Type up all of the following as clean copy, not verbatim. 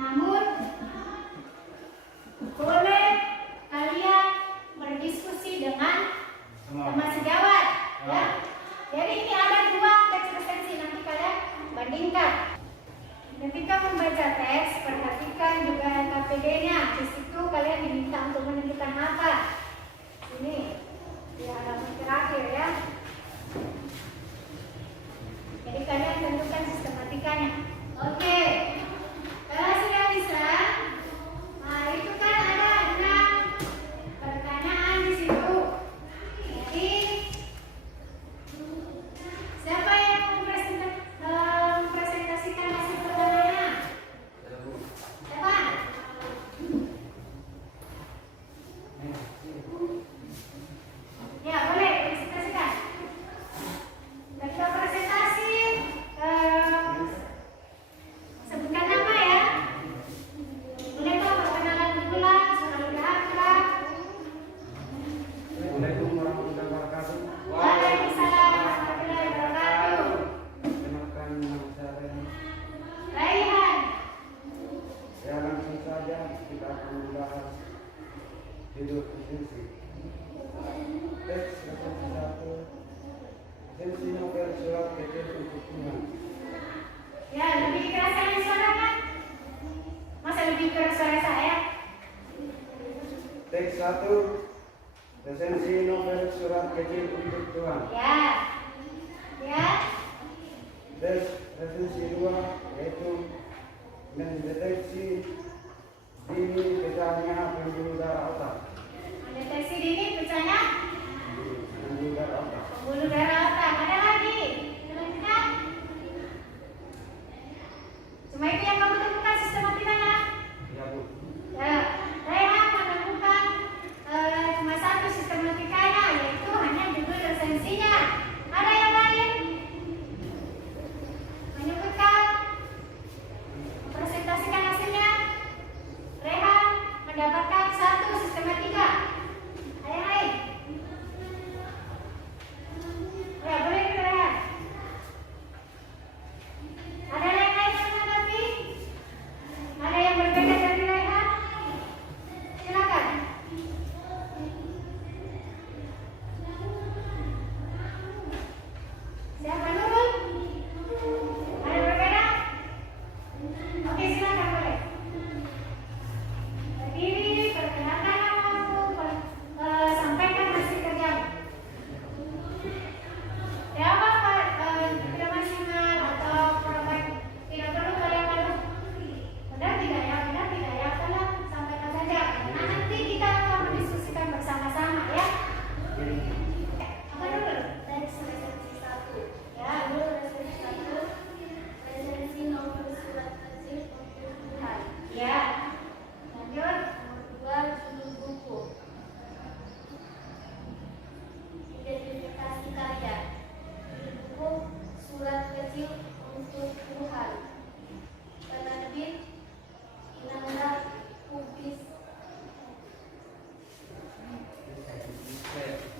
Namun boleh kalian berdiskusi dengan teman sejawat, ya. Jadi ini ada dua teks resensi, nanti kalian bandingkan. Ketika membaca teks, perhatikan juga KPD-nya. Di situ kalian diminta untuk menentukan apa. Ini di halaman terakhir, ya. Jadi kalian tentukan sistematikanya. Oke. Kalau sudah bisa, nah itu kan ada 6 pertanyaan di situ. Jadi siapa yang mempresentasikan hasil pertanyaannya? Siapa? Ya, boleh presentasikan. Ketika presentasi, sebutkan nama ya. Boleh kok perkenalan dulu lah, suara udah akrab. Assalamualaikum warahmatullahi wabarakatuh. Waalaikumsalam warahmatullahi wabarakatuh. Perkenalkan nama saya Raihan. Raihan. Ya, langsung saja kita akan membahas judul resensi. Teks resensi 1. Resensi novel Surat Kecil untuk Tuhan. Ya, lebih kerasain suara kan? Masa lebih keras suara saya? Teks 1. Resensi novel Surat Kecil untuk Tuhan. Ya. Ya. Teks resensi 2 yaitu mendeteksi dini pecahnya pembuluh darah otak. Mendeteksi dini pecahnya Pembuluh darah otak. pembuluh darah otak. Ada lagi? Selanjutnya. Cuma itu yang kamu temukan sistematikanya. Ya, Bu. Ya, Raihan menemukan cuma satu sistematikanya, yaitu hanya judul resensinya. Ada yang lain? Menyebutkan, mempresentasikan hasilnya. Raihan mendapatkan satu sistematika. Ada yang lain? Ya, boleh dulu Raihan. Ada yang lain yang menanggapi? Ada yang berbeda dari Raihan? Silakan. Siapa Nurul? Ada yang berbeda? Oke, silakan boleh. Berdiri, perkenalkan namamu, sampaikan hasil kerjamu. Siapa tidak maksimal atau kurang baik? Tidak perlu kalian malu. Benar tidak ya? Benar tidak ya? Kalian sampaikan saja. Nah, nanti kita akan mendiskusikan bersama-sama ya. Apa dulu? Teks resensi 1. Ya. Judul resensi 1. Resensi novel Surat Kecil untuk Tuhan. Ya. Lanjut. Nomor 2. Judul buku. Identifikasi karya. Judul buku Surat Kecil untuk Tuhan. Penerbit Inanda Kubis.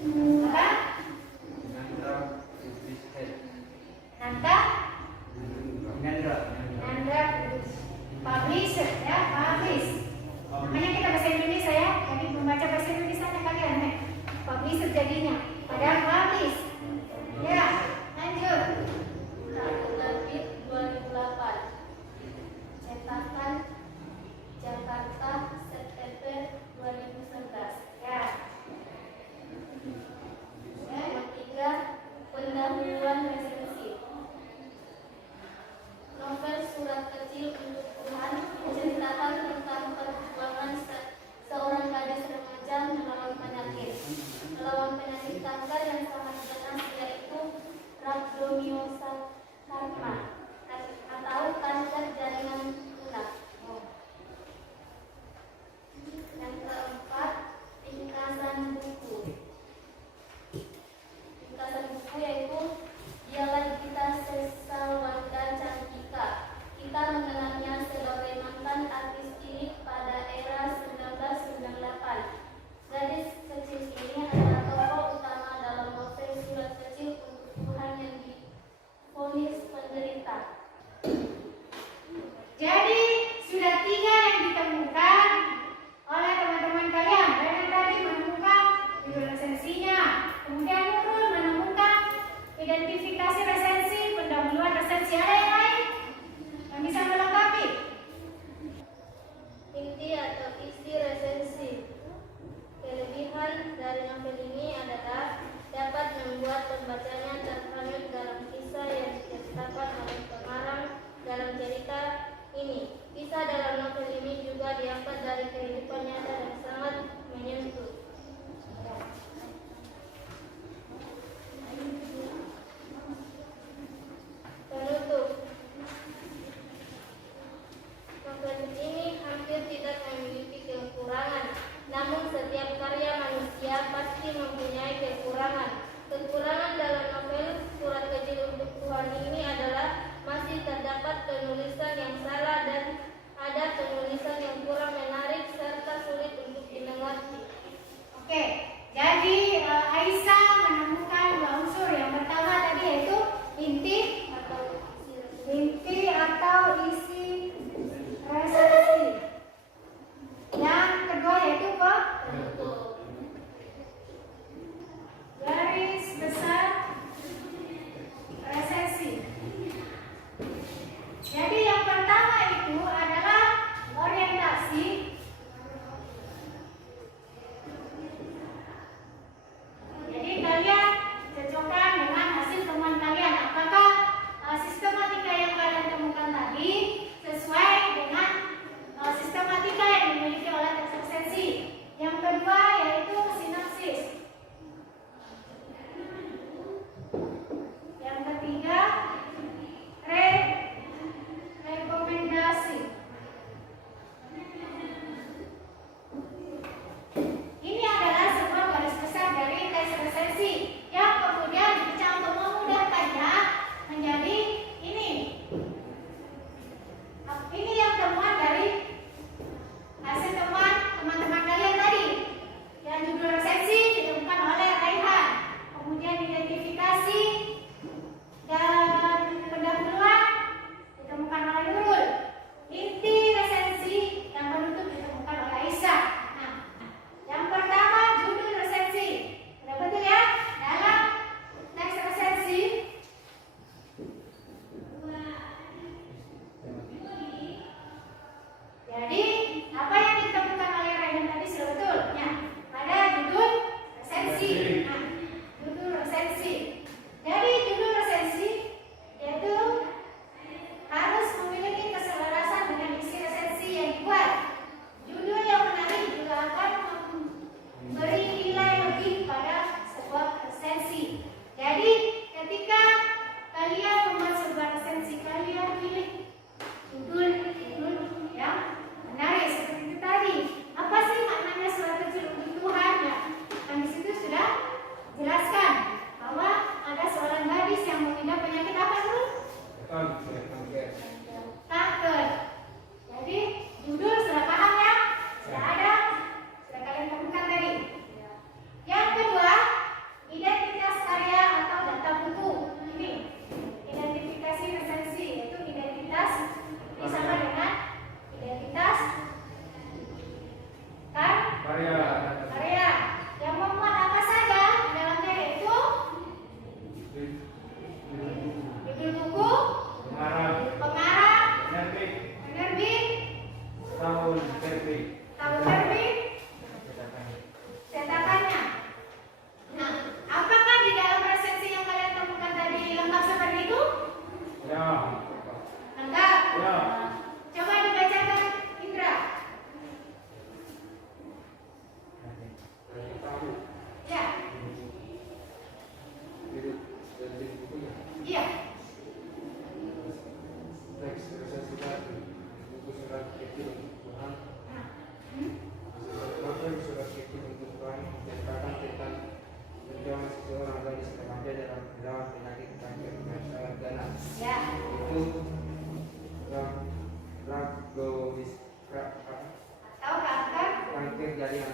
Apa? Nanta? Nanda Publisher ya, publish. Namanya kita bahasa Indonesia ya, jadi membaca bahasa Indonesia kalian ya. Publisher jadinya, padahal publish. Ya, lanjut. Terbit 2008. Cetakan Jakarta September 2011. Ya. Nomor 3. Pendahuluan resensi. Novel Surat Kecil untuk Tuhan menceritakan tentang perjuangan seorang gadis remaja melawan penyakit kanker yang sangat ganas, yaitu rhabdomyosarcoma atau kanker jaringan tulang. Yang keempat, ringkasan buku. Ringkasan buku yaitu Dialah Kita Sesawanda Cantika. Kita mengenalnya sebagai mantan artis cilik pada era 1998. Gadis kecil ini adalah tokoh utama dalam novel Surat Kecil untuk Tuhan yang divonis penderita. Jadi sudah 3 ditemukan oleh teman-teman kalian. Rena tadi menemukan judul resensinya. Kemudian Nurul menemukan identifikasi resensi, pendahuluan resensi. Ada yang lain yang bisa melengkapi? Inti atau isi resensi. Kelebihan dari novel ini adalah dapat membuat pembacanya terhanyut dalam kisah yang diceritakan oleh pengarang dalam cerita ini. Kisah dalam novel ini juga diangkat dari kehidupan nyata dan sangat menyentuh. Penutup. Novel ini hampir tidak memiliki kekurangan, namun setiap karya manusia pasti mempunyai kekurangan. Kekurangan dalam novel Surat Kecil Untuk Tuhan ini adalah masih terdapat penulisan yang salah dan ada penulisan yang kurang menarik serta sulit untuk dimengerti. Oke, jadi Aisyah menemukan dua unsur. Yang pertama tadi yaitu inti atau isi resensi. Yang kedua yaitu Penutup. garis besar resensi. Jadi yang pertama itu adalah orientasi. Jadi kalian cocokkan dengan hasil temuan kalian. Apakah sistematika yang kalian temukan tadi sesuai dengan sistematika yang dimiliki oleh teks resensi? Yang kedua yaitu sinopsis. Yang ketiga rekomendasi. Ini adalah sebuah garis besar dari teks resensi yang kemudian dipecah untuk memudahkannya menjadi ini. Ini yang temuan dari hasil temuan teman-teman kalian tadi. Yang judul resensi ditemukan oleh Raihan. Kemudian identifikasi dan pendahuluan ditemukan oleh Nurul. Inti resensi yang penutup ditemukan oleh Aisyah. Nah, yang pertama judul resensi. Sudah betul ya? Dalam teks resensi jadi apa yang ditemukan oleh Raihan tadi sudah betul ya. Pada judul resensi. Nah, judul resensi. Jadi judul resensi yaitu harus memiliki keselarasan dengan isi resensi yang dibuat. Judul yang menarik juga akan memberi nilai lebih pada sebuah resensi. Jadi ketika kalian membuat sebuah resensi, kalian pilih judul yang menarik seperti itu tadi. Apa sih maknanya Surat Kecil Untuk Tuhan? Ya, kan di situ sudah jelaskan bahwa ada seorang gadis yang mengidap penyakit apa dulu? Kanker. Jadi judul sudah paham ya? Sudah ada? Sudah kalian temukan tadi. Yang kedua, identitas karya atau data buku. Ini identifikasi resensi, yaitu identitas ini sama dengan identitas karya. Yang memuat apa saja di dalamnya yaitu judul buku, pengarang, penerbit, tahun terbit, cetakannya. Nah, apakah di dalam resensi yang kalian temukan tadi lengkap seperti itu? Lengkap. Coba dibacakan Indra. Ya. Iya. Teks resensi tadi, buku Surat Kecil Untuk Tuhan. Novel Surat Kecil Untuk Tuhan menceritakan tentang perjuangan seseorang gadis remaja dalam merawat penyakit kanker yang sangat ganas. Ya. Itu rhabdomyosarcoma Tahu kanker? kanker jaringan